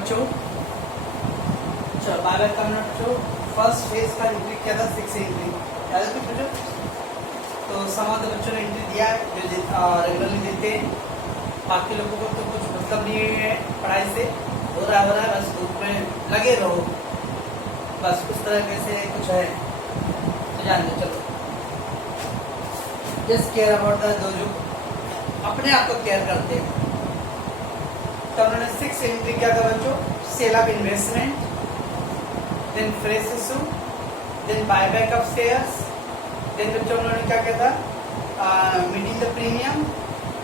बच्चों, चलो bye back करना बच्चों। फर्स्ट फेज का एंट्री क्या था, 6 एंट्री याद है कुछ बच्चों? तो समाज बच्चों ने एंट्री दिया है जो रेगुलरली देते हैं, बाकी लोगों को तो कुछ मतलब नहीं है पढ़ाई से, हो रहा है बस ग्रुप में लगे रहो, बस उस तरह से कुछ है तो जान दो। चलो जस्ट केयर अबाउट द दो जो अपने आप को केयर करते हैं। तो उन्होंने 6 एंट्री क्या था बच्चों, sale of investment, then fresh issue, then buyback of shares, then बच्चों उन्होंने क्या किया था, मीटिंग द प्रीमियम,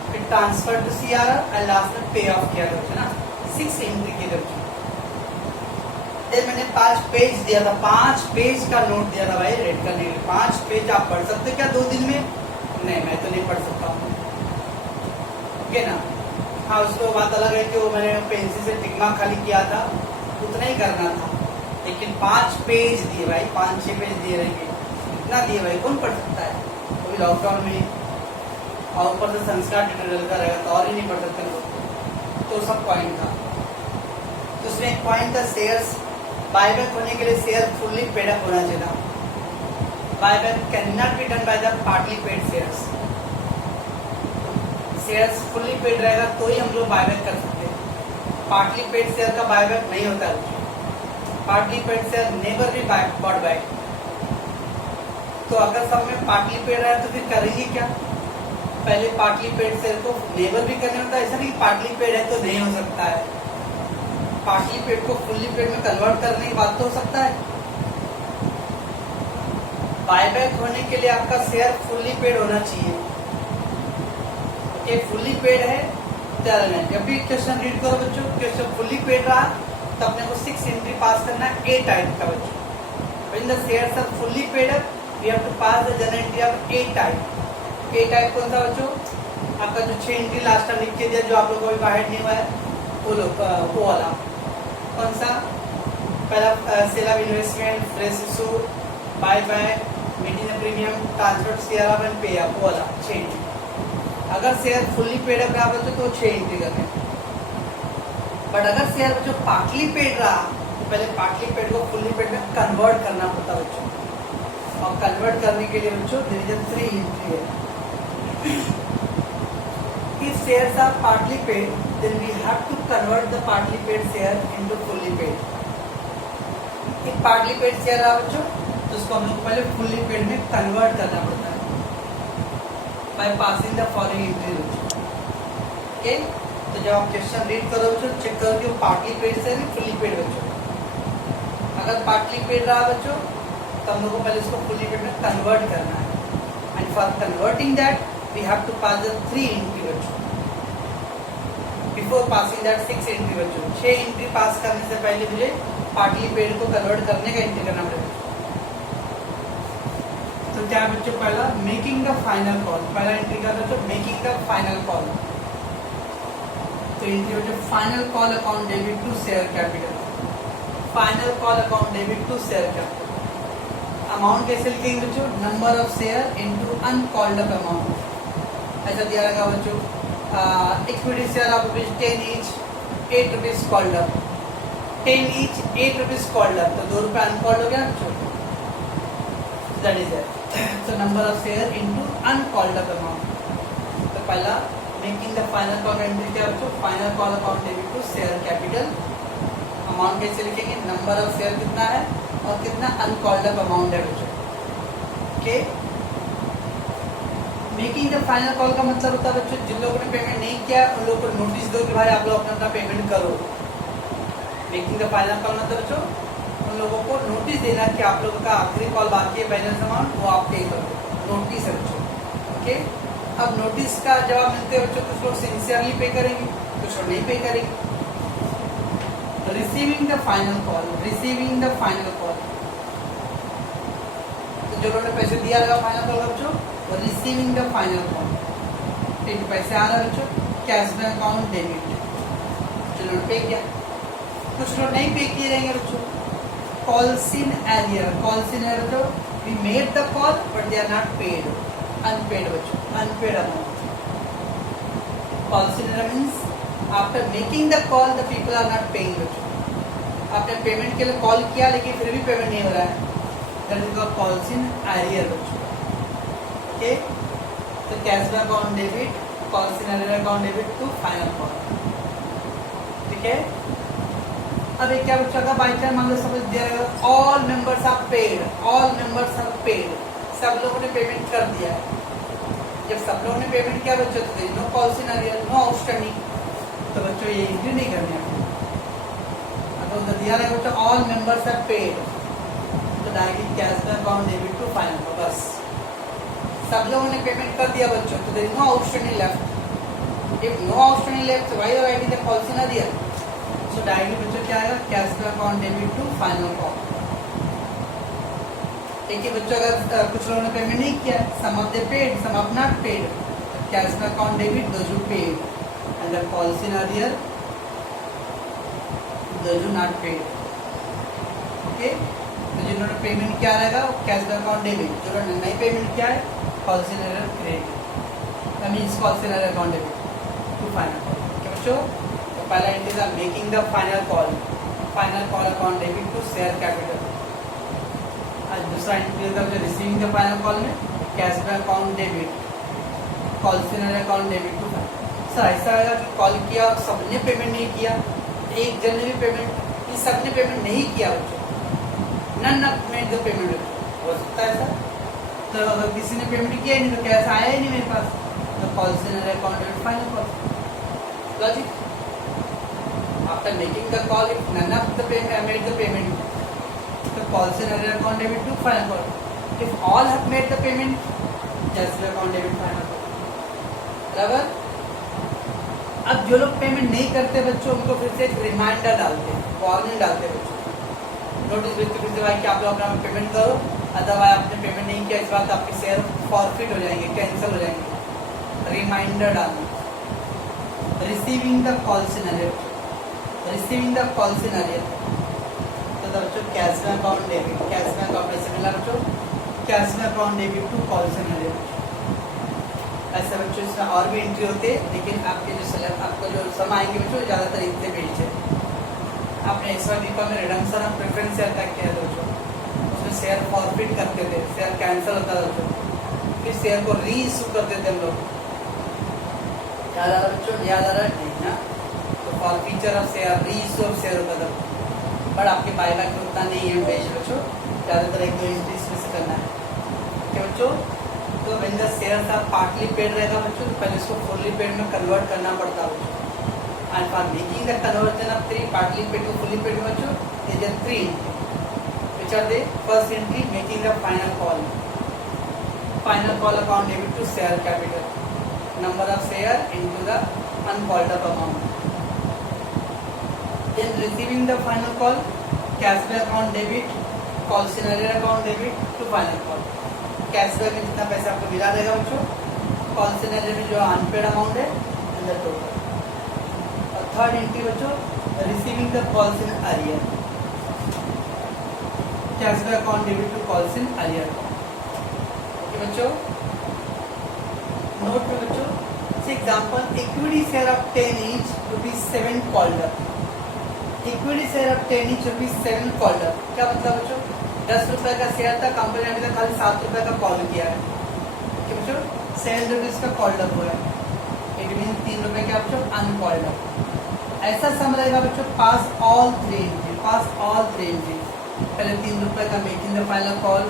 फिर transfer to CRR and last में पे ऑफ किया था ना। 6 एंट्री की बच्चों। देन मैंने 5 पेज दिया था, 5 पेज का नोट दिया था भाई, रेड करने के लिए। 5 पेज आप पढ़ सकते क्या 2 दिन में? नहीं, मैं तो नहीं पढ़ सकता हूँ, ओके ना। हाँ, उसको बात अलग है कि वो मैंने पेंसिल से टिकमा खाली किया था, उतना ही करना था, लेकिन 5 पेज दिए भाई, 5-6 पेज दिए रहेंगे, इतना दिए भाई, कौन पढ़ सकता है? वो भी लॉकडाउन में, और ऊपर से संस्कार ट्यूटोरियल का रहेगा तो और ही नहीं पढ़ सकते लोग। तो सब पॉइंट था, तो उसमें एक पॉइंट था शेयर्स बायबैक होने के लिए शेयर फुल्ली पेड अप होना चाहिए। Buyback can not be done by the partly paid shares. Shares fully paid रहेगा तो ही हम लोग बायबैक कर सकते हैं। पार्टली पेड शेयर का बायबैक नहीं होता है। Partly paid share never be bought back. तो अगर सब में पार्टली पेड रहा तो फिर करेंगे क्या? पहले पार्टली पेड शेयर को नेवर भी करना होता है, ऐसा नहीं पार्टली पेड है तो नहीं हो सकता है। पार्टली पेड को फुल्ली पेड में कन्वर्ट करने की बात तो हो सकता है। बायबैक होने के लिए आपका शेयर फुल्ली पेड होना चाहिए। ओके, फुल्ली पेड है चलना। जब भी क्वेश्चन रीड करो बच्चों, क्वेश्चन फुल्ली पेड रहा तो अपने को 6 एंट्री पास करना है ए टाइप का बच्चों। When the shares are fully paid up we have to pass the general entry of A type. A type कौन सा बच्चों? आपका जो 6 एंट्री लास्ट टाइम लिख के दिया, जो आप लोगों को भी बाहर नहीं हुआ है, वो वाला कौन सा? पहला sale of investment, fresh issue, buy back, meeting the premium, transfer share and pay up, वो वाला 6 एंट्री। अगर शेयर फुल्ली पेड अप रहा तो 6 एंट्री करने। बट अगर शेयर बच्चों पार्टली पेड रहा तो पहले पार्टली पेड को फुल्ली पेड में कन्वर्ट करना पड़ता बच्चों, और कन्वर्ट करने के लिए बच्चों डिवीजन 3 एंट्री है। If shares are partly paid, then we have to convert the partly paid share into fully paid. If partly paid share रहा बच्चों तो उसको हम लोग पहले fully paid में कन्वर्ट करना पड़ता है by passing the following entry बच्चों। ओके, तो जब आप क्वेश्चन रीड करो बच्चों, चेक करो कि पार्टली पेड शेयर है फुल्ली पेड बच्चों। अगर पार्टली पेड रहा बच्चों तो हम लोग को पहले उसको फुल्ली पेड में कन्वर्ट करना है, and for converting that we have to pass the 3 entry बच्चों before passing that 6 entry बच्चों। 6 एंट्री पास करने से पहले मुझे पार्टली पेड को कन्वर्ट करने का एंट्री करना पड़ेगा। तो क्या बच्चों, पहला मेकिंग द फाइनल कॉल, पहला एंट्री का बच्चों मेकिंग द फाइनल कॉल। तो एंट्री बच्चों final call account debit to share capital, final call account debit to share capital. Amount कैसे लिखेंगे बच्चों? Number of share into uncalled up amount, ऐसा दिया रहेगा बच्चों। Equity share of ₹10 each, 8 rupees called up, 10 each 8 rupees called up, तो 2 रुपये uncalled हो गया बच्चों, दैट इज इट। तो number of share into uncalled up amount. तो पहला making the final call entry क्या बच्चों? Final call account debit to share capital. Amount कैसे लिखेंगे? नंबर ऑफ शेयर कितना है और कितना अनकॉल्ड अप अमाउंट है बच्चों। Okay, making the final call का मतलब होता है बच्चों जिन लोगों ने पेमेंट नहीं किया उन लोगों को नोटिस दो कि भाई आप लोग अपना अपना पेमेंट करो। मेकिंग द फाइनल कॉल मतलब बच्चों उन लोगों को नोटिस देना कि आप लोगों का आखिरी कॉल बाकी है, बैलेंस अमाउंट वो आप पे करो, नोटिस है बच्चों। ओके, अब नोटिस का जवाब मिलते हैं बच्चों, कुछ लोग सिंसियरली पे करेंगे, कुछ लोग नहीं पे करेंगे। Receiving the final call, receiving the final call, तो जो लोगों ने पैसे दिया रहेगा फाइनल कॉल बच्चों, रिसीविंग द फाइनल कॉल, ठीक पैसे आ रहा है बच्चों, कैश में अकाउंट डेबिट, चलो पे किया। कुछ लोग नहीं पे किए रहेंगे बच्चों। Calls in arrear, calls in arrear बच्चों, we made the call but they are not paid, unpaid बच्चों, unpaid amount. Calls in arrear means after making the call the people are not paying बच्चों। आपने payment के लिए call किया लेकिन फिर भी पेमेंट नहीं हो रहा है, that is called calls in arrear बच्चों। ओके, तो cash bank on debit, calls in arrear account debit to final call. ठीक है, अब एक क्या बच्चों का बाई चांस मान लो समझ दिया रहेगा all members are paid, all members are paid, सब लोगों ने पेमेंट कर दिया है। जब सब लोगों ने पेमेंट किया बच्चों तो no calls in arrear, no outstanding, तो बच्चों ये एंट्री नहीं करनी है। तो उधर दिया रहेगा बच्चों ऑल मेंबर्स आर पेड, तो directly cashback account debit to final call. बस सब लोगों ने पेमेंट कर दिया बच्चों, तो there is no outstanding left. If no outstanding left, why you are writing the calls in arrear? So directly बच्चों क्या आएगा, cashback account debit to final call. देखिए बच्चों अगर कुछ लोगों ने पेमेंट नहीं किया, some of they paid, some of not paid, cashback account debit those who paid and the calls in arrear those who not paid. Okay, तो जिन्होंने पेमेंट किया रहेगा वो कैशबैक अकाउंट डेबिट, जिन्होंने नहीं पेमेंट किया है calls in arrear credit, I mean calls in arrear account debit to final call. Okay बच्चों, तो पहला एंट्री था making the final call account debit to share capital. आज दूसरा एंट्री होगा जो रिसीविंग द फाइनल कॉल में cash bank account debit, calls in arrear account debit to final. Sir ऐसा आएगा कि कॉल किया और सबने पेमेंट नहीं किया, एक जन ने भी पेमेंट, ये सबने पेमेंट नहीं किया बच्चों, none of made the payment, हो सकता है सर। तो अगर किसी ने पेमेंट किया ही नहीं तो कैश आया ही नहीं मेरे पास, तो calls in arrear account debit final call. Logic, after making the call if none of the made the payment, तो calls in arrear account debit to final call. If all have made the payment, cashback account debit final call. बराबर। अब जो लोग payment नहीं करते बच्चों, उनको फिर से एक रिमाइंडर डालते हैं, वार्निंग डालते हैं बच्चों, नोटिस भेजते फिर से भाई कि आप लोग अपना पेमेंट करो, अदरवाइज आपने पेमेंट नहीं किया इस बात आपके शेयर फॉरफिट हो जाएंगे, कैंसिल हो जाएंगे। रिमाइंडर डालना। Receiving the calls in arrear, receiving the calls in arrear, तो बच्चों cash bank account debit, cash bank account ऐसे मिला बच्चों, cash bank account debit to calls in arrear. ऐसे बच्चों इसमें और भी एंट्री होते हैं, लेकिन आपके जो सेलेक्ट आपको जो सम आएंगे बच्चों ज़्यादातर इतने पेज है। आपने इस बार दीपा में रिडम्पशन ऑफ प्रेफरेंस शेयर तक किया था बच्चों, उसमें शेयर फॉरफिट करते थे, शेयर कैंसिल होता था बच्चों, फिर शेयर को री इशू करते थे हम लोग। याद आ रहा बच्चों, याद आ रहा है नहीं ना? तो फॉरफीचर ऑफ शेयर, री इशू ऑफ शेयर होता था, बट आपके बायबैक में उतना नहीं है पेज बच्चों, ज़्यादातर एक दो एंट्री इसमें से करना है। ठीक है बच्चों, तो when the shares are partly paid रहेगा बच्चों, तो पहले इसको फुल्ली पेड में कन्वर्ट करना पड़ता है बच्चों। And for making the conversion of 3 partly paid to fully paid बच्चों, is a 3 which are the first entry making the final call account debit to share capital, number of share into the uncalled up amount. Then receiving the final call, cashback account debit, calls in arrear account debit to final call. Cashback में जितना पैसा आपको मिला रहेगा बच्चों, calls in arrear में जो unpaid amount है एंड द टोटल। और थर्ड एंट्री बच्चों receiving the calls in arrear, cash bank account debit to calls in arrear. Okay बच्चों, नोट में बच्चों से example, equity share of 10 each ₹7 called up. Equity share of 10 each ₹7 called up, क्या मतलब बच्चों? 10 रुपए का शेयर था, कंपनी ने अभी तक खाली 7 रुपए का कॉल किया है। ठीक बच्चों, 7 रुपीज का कॉल्ड अप हुआ है, इट मीन 3 रुपए के बच्चों अनकॉल्ड अप। ऐसा सम रहेगा बच्चों, पास ऑल 3 एंट्री, पहले 3 रुपए का मेकिंग द फाइनल कॉल,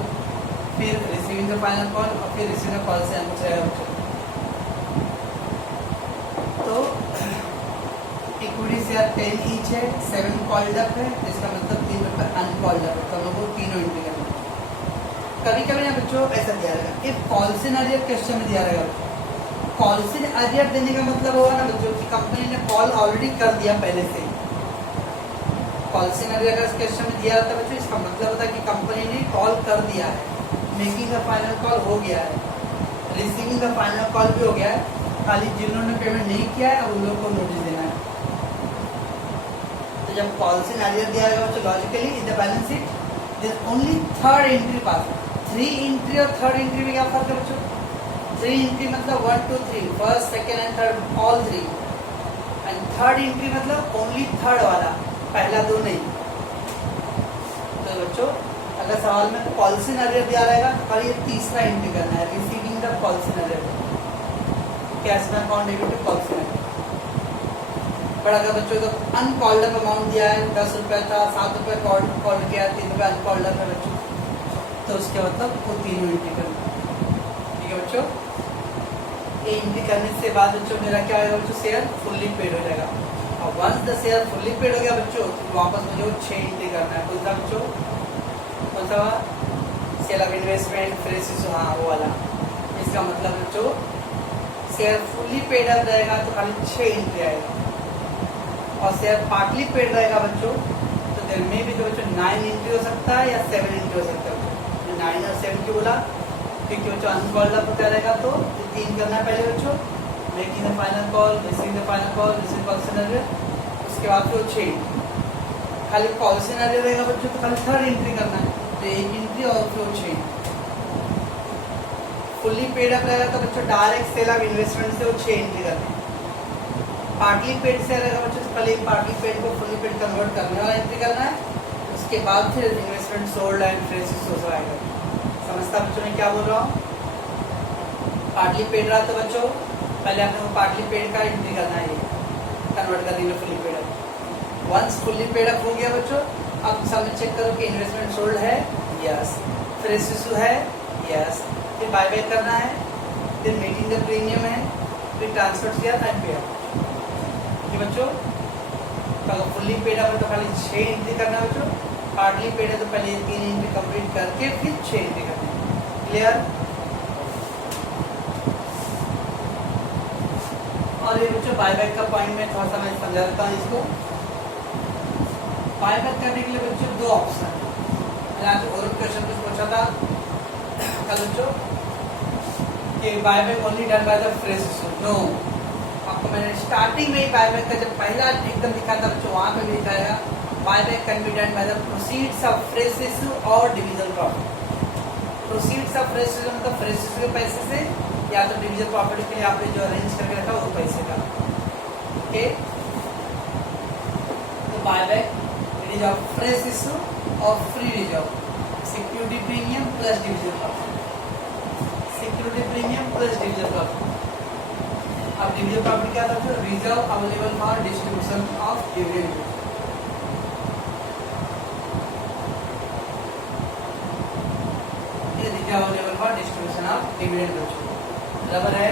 फिर रिसीविंग द फाइनल कॉल और फिर रिसीविंग द कॉल से कुछ रहेगा बच्चों। तो इक्विटी शेयर 10 each है, 7 कॉल्ड अप है, इसका मतलब 3 रुपए अनकॉल्ड अप है, तो हम लोग को तीनों एंट्री करना है। कभी कभी ना बच्चों ऐसा दिया रहेगा, if calls in arrear question में दिया रहेगा, कॉल्स इन एरियर देने का मतलब होगा ना बच्चों कि कंपनी ने कॉल ऑलरेडी कर दिया पहले से। कॉल्स इन एरियर का क्वेश्चन में दिया रहता है बच्चों, इसका मतलब होता है कि कंपनी ने कॉल कर दिया है, मेकिंग द फाइनल कॉल हो गया है, रिसीविंग द फाइनल कॉल भी हो गया है, खाली जिन्होंने पेमेंट नहीं किया है उन लोगों को नोटिस देना है। तो जब कॉल्स इन एरियर दिया जाएगा बच्चों, logically in the balance sheet there is only third entry pass. 3 entry और थर्ड एंट्री में क्या फर्क है बच्चों? 3 एंट्री मतलब 1 2 3, first second and third, all 3। And third entry मतलब ओनली थर्ड वाला, पहला दो नहीं। तो बच्चों अगर सवाल में कॉल सिनेरियो दिया रहेगा तो खाली ये तीसरा एंट्री करना है, receiving the call scenario, cash में account debit to call scenario. पर अगर बच्चों को अनकॉल्ड अप अमाउंट दिया है 10 रुपये था, 7 रुपये कॉल किया, 3 रुपये अनकॉल्ड अप है बच्चों, तो उसके मतलब वो तीनों एंट्री करना। ठीक है बच्चों, ये एंट्री करने से बाद बच्चों मेरा क्या होगा बच्चों, शेयर फुल्ली पेड हो जाएगा। और once the share fully paid हो गया बच्चों तो वापस मुझे वो 6 एंट्री करना है। कौन सा बच्चों, कौन सा sale of investment fresh issue, हाँ वो वाला। इसका मतलब बच्चों शेयर फुल्ली पेड अप रहेगा तो खाली 6 एंट्री आएगा, और शेयर पार्टली पेड रहेगा बच्चों तो देर में भी तो बच्चों 9 एंट्री हो सकता है या 7 एंट्री हो सकता है। 9 और 7 क्यों बोला, क्योंकि बच्चों अनकॉल्ड अप होता रहेगा तो 3 करना है पहले बच्चों, making the final call, receiving the final call, receiving call scenario, उसके बाद फिर 6 खाली कॉल सिनेरियो रहेगा बच्चों तो खाली थर्ड एंट्री करना है, तो 1 एंट्री और फिर 6। फुल्ली पेड अप रहेगा तो बच्चों डायरेक्ट सेल ऑफ इन्वेस्टमेंट से वो 6 एंट्री करना है। पार्टली पेड से रहेगा बच्चों तो पहले पार्टली पेड को फुल्ली पेड कन्वर्ट करने वाला एंट्री करना है, उसके बाद फिर investment sold and fresh issue आएगा। समझता बच्चों मैं क्या बोल रहा हूँ। पार्टली पेड रहा तो बच्चों पहले आपने वो पार्टली पेड का एंट्री करना है, कन्वर्ट कर देंगे fully paid up. Once fully paid up हो गया बच्चों, अब सब चेक करो कि इन्वेस्टमेंट सोल्ड है, यस, फ्रेश इशू है, यस, फिर बाय बैक करना है, फिर मीटिंग द प्रीमियम है, फिर ट्रांसफर किया टाइम पे कि बच्चों अगर फुल्ली पेड अप है तो खाली 6 एंट्री करना है बच्चों, पार्टली पेड है तो पहले 3 एंट्री कंप्लीट करके फिर 6 एंट्री करना है। क्लियर। और ये बच्चों बायबैक का पॉइंट में थोड़ा सा मैं समझा देता हूँ इसको। बायबैक करने के लिए बच्चों 2 ऑप्शन है। मैंने आज और क्वेश्चन कुछ पूछा था कल बच्चों कि buyback only done by the fresh issue, no. आपको मैंने स्टार्टिंग में ही बायबैक का जब पहला एकदम दिखा था बच्चों वहाँ पे भी दिखाया buyback can be done by the proceeds of fresh issue और division profit. Proceeds of fresh issue मतलब फ्रेश इशू के पैसे से या तो डिविजन प्रॉफिट के लिए आपने जो अरेंज करके रखा वो पैसे का। ओके, तो buyback it is of fresh issue और free reserve, security premium plus division profit, security premium plus division profit. अब डिविजन प्रॉफिट क्या था, reserve available for distribution of dividend. ये reserve available for distribution of dividend बच्चों बराबर है।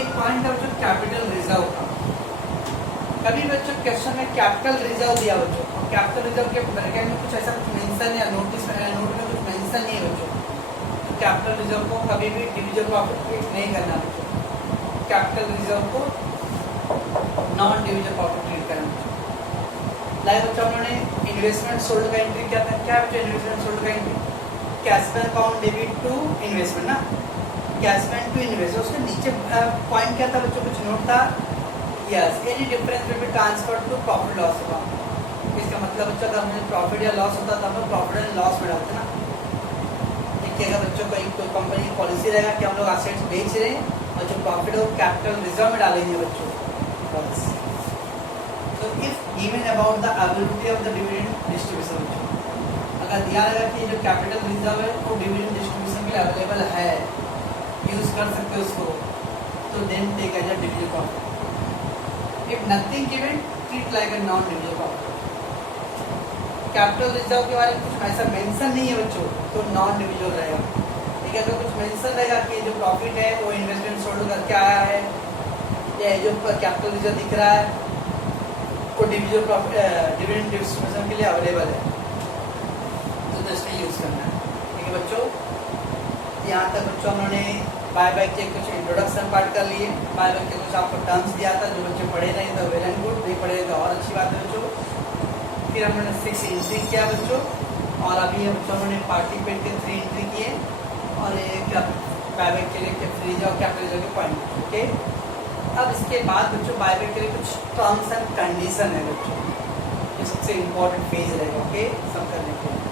एक point है बच्चों कैपिटल रिजर्व का। कभी बच्चों क्वेश्चन में कैपिटल रिजर्व दिया बच्चों, और कैपिटल रिजर्व के ब्रैकेट में कुछ ऐसा कुछ मेंशन या नोट में कुछ मेंशन नहीं है बच्चों, तो कैपिटल रिजर्व को कभी भी डिविजन प्रॉफिट नहीं करना बच्चों। कैपिटल रिजर्व को नॉन डिविजन प्रॉफिट ट्रीट करना बच्चों। लाइक बच्चों हमने इन्वेस्टमेंट सोल्ड का एंट्री किया था, क्या बच्चों इन्वेस्टमेंट सोल्ड का एंट्री, कैश में अकाउंट डेबिट टू इन्वेस्टमेंट ना, कैश में टू इन्वेस्ट। उसके नीचे पॉइंट क्या था बच्चों, कुछ नोट था, yes, any difference will be transfer to profit loss account. इसका मतलब बच्चों अगर हमें प्रॉफिट या लॉस होता तो हम लोग प्रॉफिट एंड लॉस में डालते ना। देखिएगा बच्चों कोई कंपनी की पॉलिसी रहेगा कि हम लोग असेट्स बेच रहे हैं और जो प्रॉफिट है वो कैपिटल रिजर्व में डालेंगे बच्चों बस। तो if given about the availability of the dividend distribution बच्चों, अगर दिया रहेगा कि जो कैपिटल रिजर्व है वो डिविडेंड डिस्ट्रीब्यूशन के लिए अवेलेबल है, यूज कर सकते हो उसको, तो then take as a division profit. If nothing given treat like a non division profit. Capital reserve के बारे में कुछ ऐसा मेंशन नहीं है बच्चों तो नॉन डिविजन रहेगा। ठीक है, तो कुछ मेंशन रहेगा कि जो प्रॉफिट है वो इन्वेस्टमेंट सोल्ड करके आया है, या जो कैपिटल रिजर्व दिख रहा है वो डिविजन प्रॉफिट डिविडेंड डिस्ट्रीब्यूशन के लिए अवेलेबल है, तो इसमें यूज करना है। ठीक है बच्चों, यहाँ तक बच्चों हमने बायबैक के कुछ इंट्रोडक्शन पार्ट कर लिए। बायबैक के कुछ आपको टर्म्स दिया था, जो बच्चे पढ़े नहीं तो वेल एंड गुड, नहीं पढ़े तो और अच्छी बात है बच्चों। फिर हमने 6 एंट्री किया बच्चों, और अभी बच्चों हमने पार्टी पेड के 3 एंट्री किए, और एक बायबैक के लिए फ्री जाओ कैपिटल के पॉइंट। ओके, अब इसके बाद बच्चों बायबैक के लिए कुछ टर्म्स एंड कंडीशन है बच्चों, ये सबसे इम्पोर्टेंट फेज रहेगा। ओके, सब करने के लिए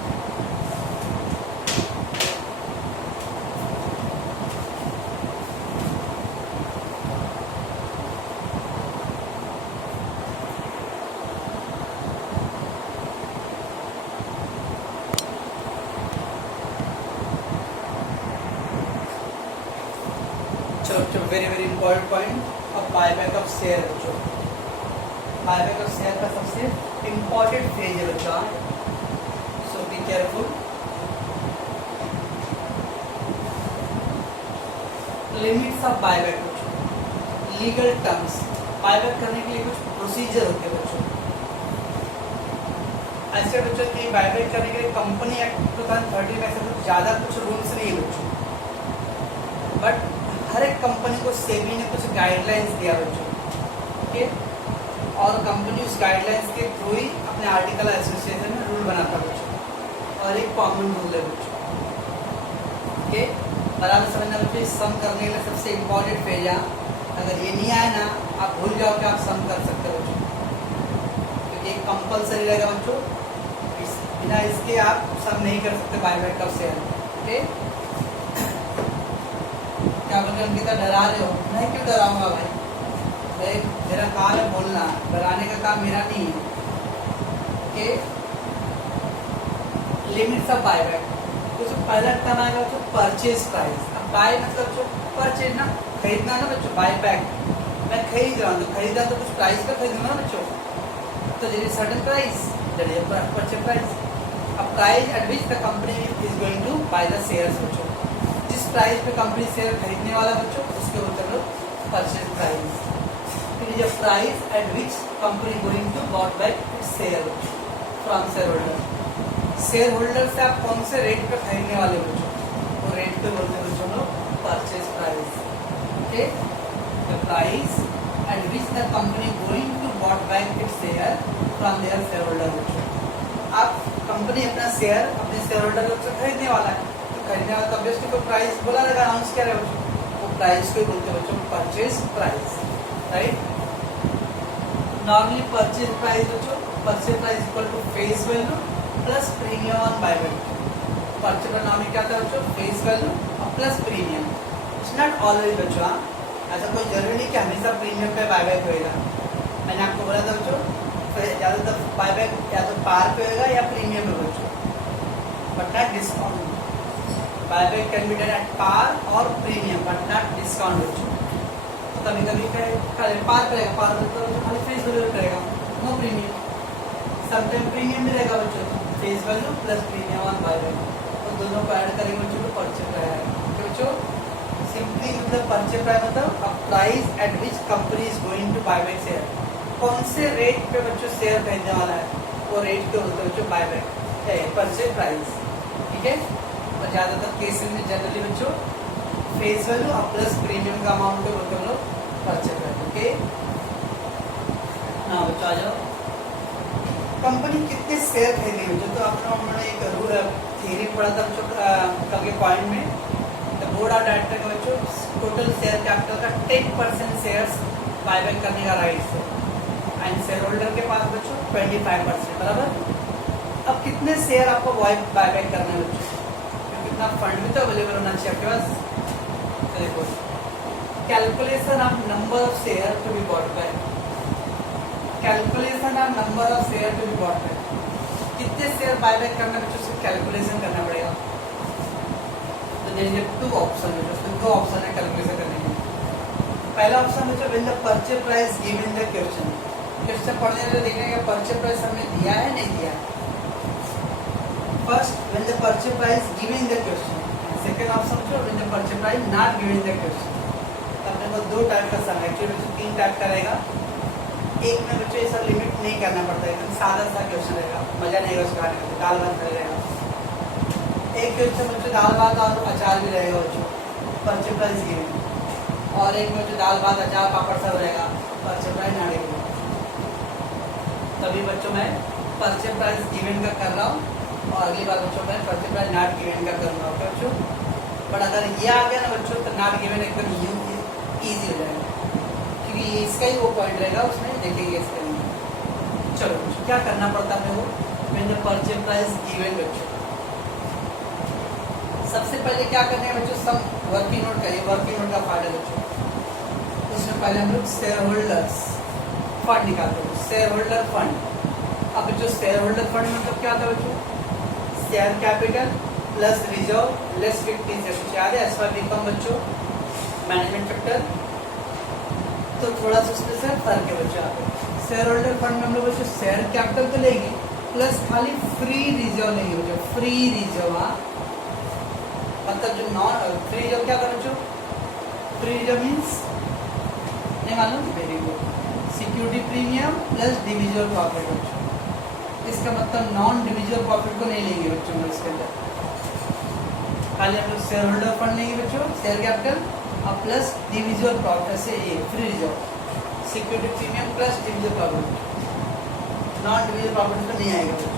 very important point of buyback of share बच्चों। बायबैक ऑफ शेयर का सबसे इम्पॉर्टेंट फेज है बच्चों, so be careful. Limits of buyback बच्चों, लीगल टर्म्स। बायबैक करने के लिए कुछ प्रोसीजर होते हैं बच्चों। ऐसे बच्चों की बायबैक करने के लिए कंपनी एक्ट 2013 में ऐसे कुछ ज़्यादा कुछ रूल्स नहीं है बच्चों, बट हर एक कंपनी को सेबी ने कुछ गाइडलाइंस दिया बच्चों, ओके। और कंपनी उस गाइडलाइंस के थ्रू ही अपने आर्टिकल एसोसिएशन में रूल बनाता बच्चों, और एक कॉमन रूल है बच्चों, ओके। बराबर समझना बच्चों। सम करने के लिए सबसे इम्पोर्टेंट पेज है, अगर ये नहीं आया ना आप भूल जाओ कि आप सम कर सकते हो बच्चों, क्योंकि एक कंपलसरी रहेगा बच्चों, बिना इसके आप सम नहीं कर सकते बायबैक ऑफ शेयर, ओके। क्या बोल रहे अंकिता, डरा रहे हो? मैं क्यों डराऊंगा भाई, मेरा काम है बोलना, डराने का काम मेरा नहीं है, ओके। लिमिट्स ऑफ बायबैक, तो जो पहला टर्म आएगा बच्चों परचेज प्राइस। अब बाय मतलब जो परचेज ना, खरीदना ना बच्चों, बाय बैक मैं खरीद रहा हूँ, तो खरीदा तो कुछ प्राइस पे खरीदूंगा ना बच्चों, तो there is certain price, that is purchase price. अब price at which the company is going to buy the shares बच्चों, जिस प्राइस पे कंपनी शेयर खरीदने वाला बच्चों उसके बोलते हैं लोग परचेज प्राइस। फिर ये price at which company going to bought back its share from share holder. Share holder से आप कौन से रेट पे खरीदने वाले बच्चों, वो रेट पे बोलते हैं बच्चों लोग purchase price, okay. The price at which the company going to bought back its share from their share holder बच्चों। आप कंपनी अपना शेयर अपने शेयर होल्डर से खरीदने वाला है, खरीदने वाला तो ऑब्वियसली कोई प्राइस बोला रहेगा, अनाउंस किया रहेगा बच्चों, वो प्राइस को बोलते हैं बच्चों purchase price, right. Normally purchase price बच्चों, purchase price equal to face value plus premium on buyback. Purchase का नाम क्या था बच्चों, फेस वैल्यू और plus premium. It's not always बच्चों, ऐसा कोई जरूरी नहीं कि हमेशा प्रीमियम पे बायबैक होएगा। मैंने आपको बोला था बच्चों ज़्यादातर बायबैक या तो पार पे होगा या प्रीमियम में बच्चों, but not discount. Buyback can be done at par और प्रीमियम बट नॉट डिस्काउंट बच्चों। तो कभी कभी पार करेगा, पार तो खाली फेस वैल्यू करेगा, नो प्रीमियम। समटाइम प्रीमियम भी रहेगा बच्चों, face value plus premium on buyback, तो दोनों को ऐड करेंगे बच्चों तो परचेज रहेगा। तो बच्चों सिंपली मतलब परचेज प्राइस मतलब a price at which company is going to buy back share, कौन से रेट पे बच्चों शेयर खरीदने वाला है वो रेट के होते हैं बच्चों बायबैक परचेज प्राइस, ठीक है। और ज़्यादातर केसेस में जनरली बच्चों फेस वैल्यू और प्लस प्रीमियम का अमाउंट पे बोलते हैं लोग परचेज प्राइस, ओके। हाँ बच्चों आ जाओ। कंपनी कितने शेयर खरीदेगी बच्चों, तो आपने एक थ्योरी पढ़ा था बच्चों कल के पॉइंट में, द बोर्ड ऑफ डायरेक्टर का बच्चों टोटल शेयर कैपिटल का 10% शेयर्स बायबैक करने का राइट है, एंड शेयर होल्डर के पास बच्चों 25%, बराबर। अब कितने शेयर आपको बायबैक करना है बच्चों, क्योंकि इतना फंड भी तो अवेलेबल होना चाहिए आपके पास। तो देखो calculation of number of share to be bought back, calculation of number of share to be bought back, कितने शेयर बायबैक करना बच्चों उसका कैलकुलेशन करना पड़ेगा। तो देखिए 2 ऑप्शन है, उसमें 2 ऑप्शन है कैलकुलेशन करने के। पहला ऑप्शन बच्चों when the purchase price given the question, question पढ़ने से देखने का परचेज प्राइस हमने दिया है नहीं दिया है। First when the purchase price given the question, second option बच्चों when the purchase price not given the question. अपने को 2 टाइप का सम एक्चुअली बच्चों 3 टाइप का रहेगा। एक में बच्चों ये सब लिमिट नहीं करना पड़ता है, एकदम सादा सा क्वेश्चन रहेगा, मजा नहीं आएगा उसका खाने का, दाल भात रहेगा। एक क्वेश्चन बच्चों दाल भात और अचार भी रहेगा बच्चों, परचेज प्राइस गिवन, और एक में बच्चों दाल भात अचार पापड़ सब रहेगा, परचेज प्राइस नॉट गिवन। तभी बच्चों मैं परचेज प्राइस गिवन का कर रहा हूँ और अगली बार बच्चों मैं परचेज प्राइस नॉट गिवन का करूँगा बच्चों। बट अगर ये आ गया ना बच्चों तो नॉट गिवन एकदम ईजी हो जाएगा, क्योंकि इसका ही वो पॉइंट रहेगा, उसमें देखेंगे इसके लिए। चलो बच्चों क्या करना पड़ता है वो when the purchase price given बच्चों। सबसे पहले क्या करना है बच्चों, सम वर्किंग नोट करिए, वर्किंग नोट का पार्ट है बच्चों। उसमें पहले हम लोग शेयर होल्डर्स फंड निकालते हैं, शेयर होल्डर फंड। अब बच्चों शेयर होल्डर फंड मतलब क्या होता है बच्चों, share capital plus reserve less 50 से, कुछ याद है एसवाईपी कम बच्चों, मैनेजमेंट फैक्टर तो थोड़ा सा उसमें से फर्क है बच्चों। यहाँ पे शेयर होल्डर फंड में हम लोग बच्चों शेयर कैपिटल तो लेंगे प्लस खाली फ्री रिजर्व लेंगे बच्चों। फ्री रिजर्व, हाँ मतलब जो नॉन फ्री रिजर्व क्या कर बच्चों? फ्री रिजर्व मीन्स नहीं मालूम? Very good. Security premium plus divisible profit बच्चों। इसका मतलब नॉन डिविजिबल प्रॉफिट को नहीं लेंगे बच्चों हम इसके अंदर, खाली हम लोग शेयर होल्डर फंड लेंगे बच्चों, शेयर कैपिटल और प्लस डिविजिबल प्रॉफिट से ये free reserve, security premium plus divisible profit. Non divisible profit तो नहीं आएगा बच्चों,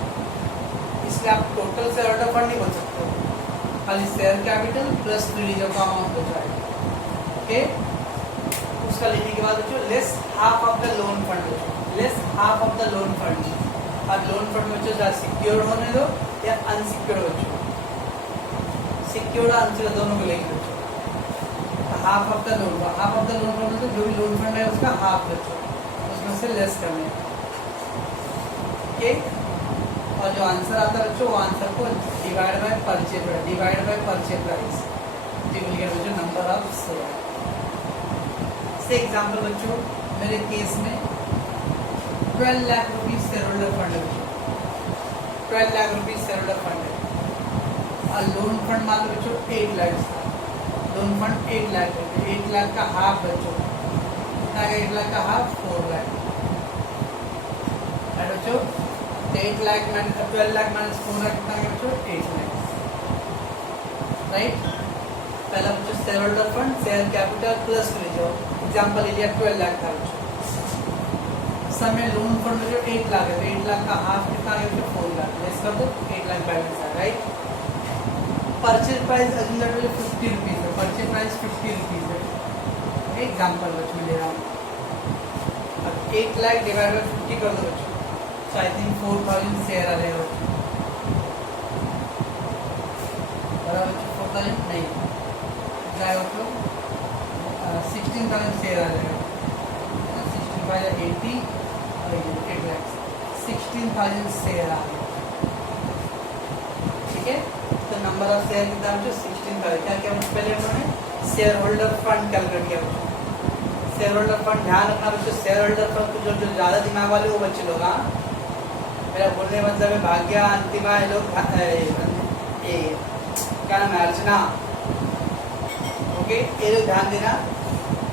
इसलिए आप टोटल शेयर होल्डर फंड नहीं बोल सकते, खाली share capital plus free reserve का अमाउंट हो जाएगा। ओके, उसका लेने के बाद बच्चों less half of the loan fund बच्चों, less half of the loan fund. अब लोन फंड बच्चों चाहे सिक्योर्ड होने दो या अनसिक्योर्ड बच्चों, सिक्योर्ड अनसिक्योर्ड दोनों को लेंगे बच्चों। Half of the loan, half of the loan fund मतलब जो भी लोन फंड है उसका हाफ बच्चों, उसमें से लेस करने। ओके, और जो आंसर आता है बच्चों वो आंसर को divide by purchase price, divide by purchase price, divisible बच्चों नंबर ऑफ शेयर। से एग्जांपल बच्चों मेरे केस में 12 lakh rupees share holder fund है बच्चों, 12 lakh rupees share holder fund है और लोन फंड मान लो बच्चों 8 लाख था। लोन फंड 8 लाख है, 8 लाख का हाफ बच्चों कितना है? 8 लाख का हाफ 4 लाख है बच्चों। 8 लाख माइनस 12 लाख माइनस 4 लाख कितना है बच्चों? 8 लाख, राइट। पहला बच्चों share holder fund, share capital plus reserve, example ले लिया 12 लाख था बच्चों। समय लोन फंड में जो 8 लाख है तो 8 लाख का हाफ कितना है बच्चों? 4 लाख, लेस कर दो 8 लाख बैलेंस है, right. Purchase price assume that 50 rupees है, परचेज प्राइस 50 रुपीज है, एग्जाम्पल बच्चों ले रहा हूँ। अब 8 लाख डिवाइड बाय 50 कर दो बच्चों, तो आई थिंक 4000 शेयर आ जाएगा बच्चों, बराबर 4000 नहीं जाएगा बच्चों, 16,000 शेयर आ जाएगा, 65 80 और 8 लाख 16,000 शेयर आ गया, ठीक है। तो नंबर ऑफ शेयर कितना बच्चों? 16,000। क्या क्या पहले उन्होंने शेयर होल्डर फंड कैलकुलेट किया बच्चों। शेयर होल्डर फंड ध्यान रखना बच्चों, शेयर होल्डर फंड जो जो ज़्यादा दिमाग वाले वो बच्चे लोग, हाँ मेरा बोलने मतलब है भाग्या अंतिमा ये लोग, ये क्या नाम है, अर्चना, ओके, ये लोग ध्यान देना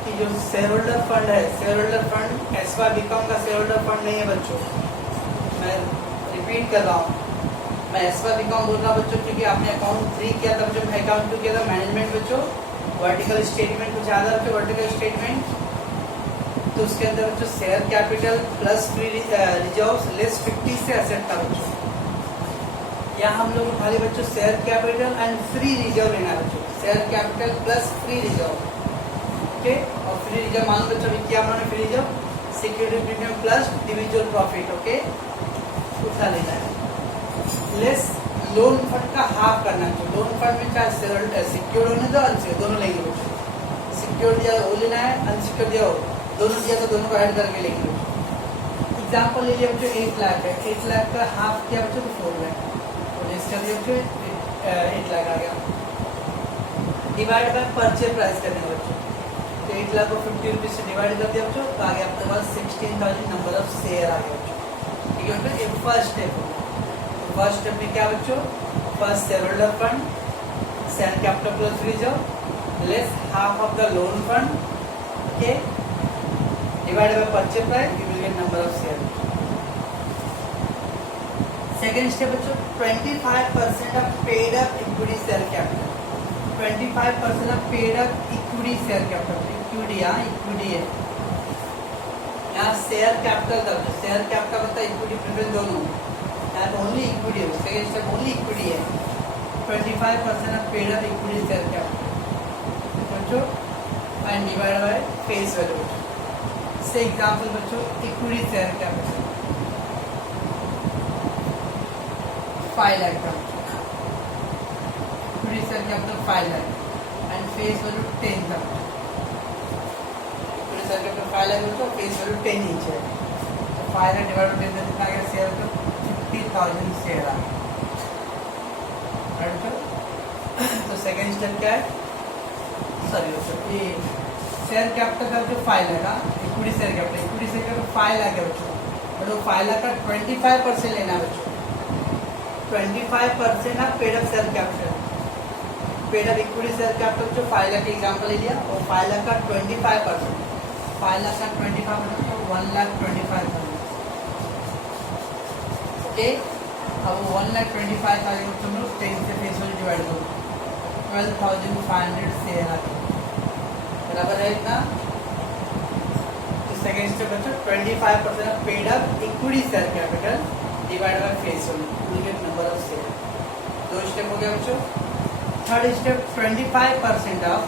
कि जो शेयर होल्डर फंड है, शेयर होल्डर फंड एसवा बीकॉम का शेयर होल्डर फंड नहीं है बच्चों। मैं रिपीट कर रहा हूँ, मैं एसवा बीकॉम बोल रहा हूँ बच्चों क्योंकि आपने अकाउंट 3 किया था बच्चों, अकाउंट 2 किया था मैनेजमेंट बच्चों, वर्टिकल स्टेटमेंट कुछ याद है वर्टिकल स्टेटमेंट, तो उसके अंदर बच्चों share capital plus free reserve less 50 से एसेट था बच्चों। यहाँ हम लोग खाली बच्चों share capital and free reserve लेना है बच्चों, share capital plus free reserve, okay. और फ्री रिजर्व मान लो बच्चों अभी क्या मानो, free reserve security premium plus divisible profit, okay, उतना लेना है। लेस लोन फंड का हाफ करना है, लोन फंड में चाहे सिक्योर्ड होने दो अनसिक्योर्ड दोनों लेंगे बच्चों, सिक्योर्ड दिया वो लेना है, अनसिक्योर्ड दिया दोनों दिया तो दोनों को ऐड करके लेंगे बच्चों। एग्जाम्पल ले लिया बच्चों 8 लाख है, 8 लाख का हाफ किया बच्चों तो 4 लाख, तो इसका दिया बच्चों 8 लाख आ गया। डिवाइड बाय परचेज प्राइस करने बच्चों, तो 8 लाख को 50 रुपीज से डिवाइड कर दिया बच्चों, तो आगे आपके पास 16,000 नंबर ऑफ शेयर आ गया बच्चों, ठीक है बच्चों। ये फर्स्ट स्टेप होगा। फर्स्ट स्टेप में क्या बच्चों? First share holder fund, share capital plus reserve less half of the loan fund, okay, divide by purchase price, you will gate number of share. Second step बच्चों 25% of paid up equity share capital, 25% of paid up equity share capital, equity, हाँ equity है यहाँ, share capital था, share capital होता है equity preference दोनों, only equity है, second step only equity है। 25% of paid up equity share capital बच्चों and divide by face value. Say example बच्चों इक्विटी शेयर कैपिटल 5 लाख का, equity share capital 5 lakh and face value 10 था, equity share capital 5 lakh बच्चों, face value 10 inch है, तो 5 lakh divide by 10 कितना आ गया शेयर का? 50,000 शेयर आ गया, राइट। तो सेकेंड स्टेप क्या है? सॉरी ये शेयर कैपिटल का जो 5 लगा, इक्विटी शेयर कैपिटल 5 लाख है बच्चों, बट वो 5 लाख का 25% लेना है बच्चों। 25% of paid up share capital, paid up equity share capital जो 5 लाख एग्जाम्पल ले लिया, और 5 लाख का 25%, 5 लाख का 25% तो 1,25,000। ओके, अब 1,25,000 तुम लोग 10 से फेस वैल्यू डिवाइड करो, 12,500 शेयर आते बराबर है इतना। तो सेकेंड स्टेप बच्चों 25% of paid up equity share capital divide by face value, will get number of share. 2 step हो गया बच्चों। Third step 25% of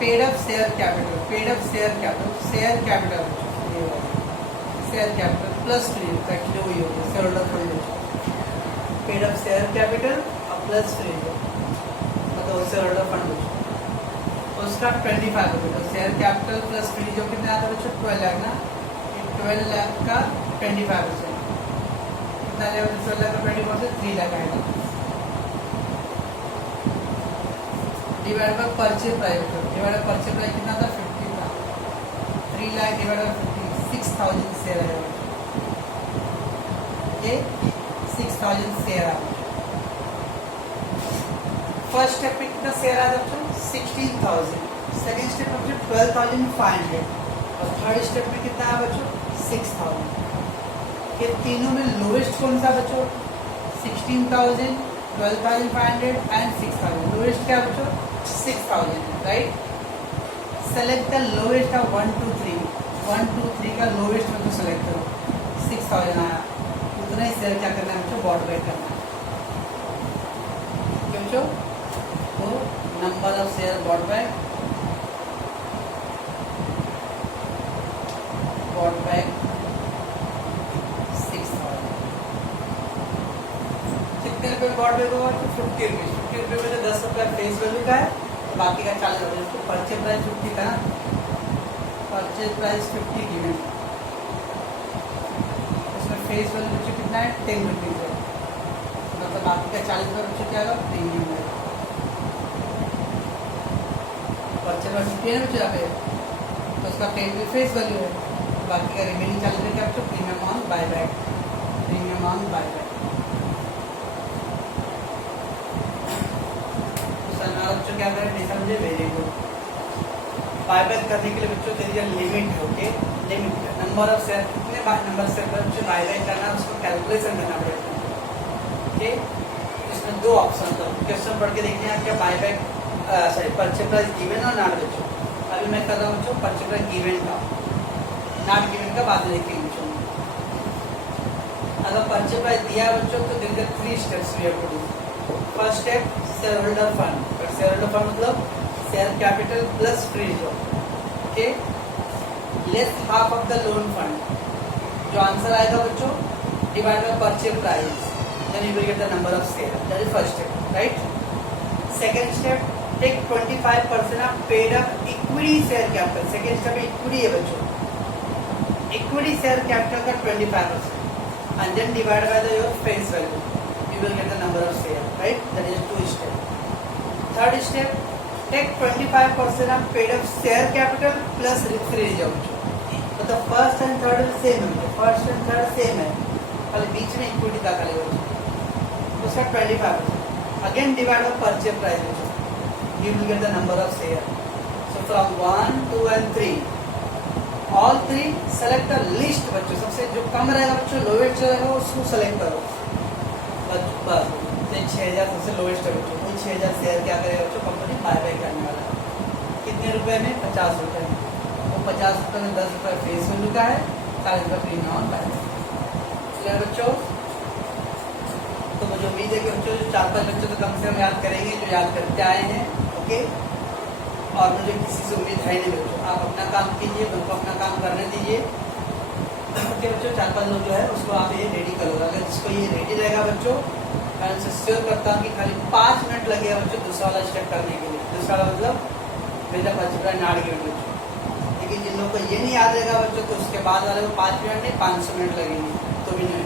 paid up share capital, paid up share capital, share capital share capital plus free actually वही हो गया share holder fund, paid up share capital और plus free मतलब share holder fund, तो उसका 25 हो गया। शेयर कैपिटल प्लस फ्री जो कितने आता है बच्चों 12 लाख ना, 12 लाख का 25% कितना आएगा? 12 लाख का 20% 3 लाख आएगा। Divide by purchase price, divide by purchase price कितना था 50 था, 3 लाख डिवाइड बाय 50 6,000 शेयर है। ये 6,000 शेयर है। फर्स्ट स्टेप पे कितना शेयर आया बच्चों 16,000, सेकेंड स्टेप में बच्चों 12,500 और थर्ड स्टेप में कितना है बच्चों 6,000। ये तीनों में लोएस्ट कौन सा बच्चों 16,000, 12,500 एंड 6,000। लोएस्ट क्या बच्चों 6,000, right. Select the lowest of 1 2 3, 1 2 3 का लोएस्ट में तो सेलेक्ट करो। 6,000 आया, उतना ही शेयर क्या करना है बच्चों बॉट बैक करना है बच्चों। तो number of share bot back कितने रुपए में बॉट बैक होगा तो 50 रुपीज। 50 रुपये में तो 10 रुपया फेस वैल्यू का है, तो बाकी का 40 रुपये। तो परचेज प्राइस 50 था ना, परचेज प्राइस 50 की में उसमें फेस वैल्यू बच्चों कितना है 10 रुपीज है, मतलब बाकी का 40 रुपये बच्चों क्या होगा प्रीमियम है। परचेज प्राइस 50 है बच्चों यहाँ पे, तो उसका पेड फेस वैल्यू है, तो बाकी का रिमेनिंग 40 रुपये क्या बच्चों premium on buy back, premium on buy back. बच्चों क्या करें नहीं समझे, वेरी गुड। बायबैक करने के लिए बच्चों तेरी लिमिट है, ओके लिमिट है। नंबर ऑफ शेयर कितने नंबर शेयर पर बच्चों बायबैक करना उसको कैलकुलेशन करना पड़ेगा, ओके। इसमें 2 ऑप्शन था, क्वेश्चन पढ़ के देखने हैं क्या buyback sorry purchase price given और नॉट बच्चों। अभी मैं कर रहा हूँ बच्चों परचेज प्राइस गिवन का, नॉट गिवन का बाद में देखेंगे बच्चों। अगर परचेज प्राइस दिया बच्चों तो there are 3 steps we have to do. First step share holder fund, share holder fund मतलब share capital plus free job, okay, less half of the loan fund. जो आंसर आएगा बच्चों divide by purchase price, then you will get the number of share, that is first step, right. Second step take 25% of paid up equity share capital. Second step equity है बच्चों, equity share capital का 25% and then divide by the your face value, you will get the number of share, right? That is 2 step. Third step, take 25% of paid up share capital plus free reserve. तो the first and third same है, first and third same है, खाली बीच में equity का खाली होगा, उसका 25%. Again divide by purchase price, you will get the number of share. So from 1, 2 and 3, all 3 select a list बच्चों, सबसे जो कम रहेगा बच्चों लोएस्ट जो रहेगा उसको सेलेक्ट करो। बस 6,000 सबसे लोएस्ट है बच्चों, वही 6,000 शेयर क्या करेगा बच्चों कंपनी बायबैक करने वाला है। कितने रुपए में 50 रुपये में, वो 50 रुपये में 10 रुपये फेस वैल्यू का है, 40 रुपये प्रीमियम ऑन बायबैक। क्लियर बच्चों? तो मुझे उम्मीद है कि बच्चों जो 4-5 बच्चों तो कम से कम याद करेंगे जो याद करते आए हैं, ओके। और मुझे किसी से उम्मीद है नहीं बच्चों, आप अपना काम कीजिए, उनको अपना काम करने दीजिए, ओके बच्चों। 4-5 लोग जो है उसको आप ये रेडी करोगे, अगर जिसको ये रेडी रहेगा बच्चों मैं उनसे श्योर करता हूँ कि खाली 5 मिनट लगेगा बच्चों दूसरा वाला स्टेप करने के लिए। दूसरा वाला मतलब मेरा परचेज नाड़ गिवन बच्चों, लेकिन जिन लोगों को ये नहीं याद रहेगा बच्चों तो उसके बाद वाले को 5 मिनट नहीं 500 मिनट लगेंगे तो भी नहीं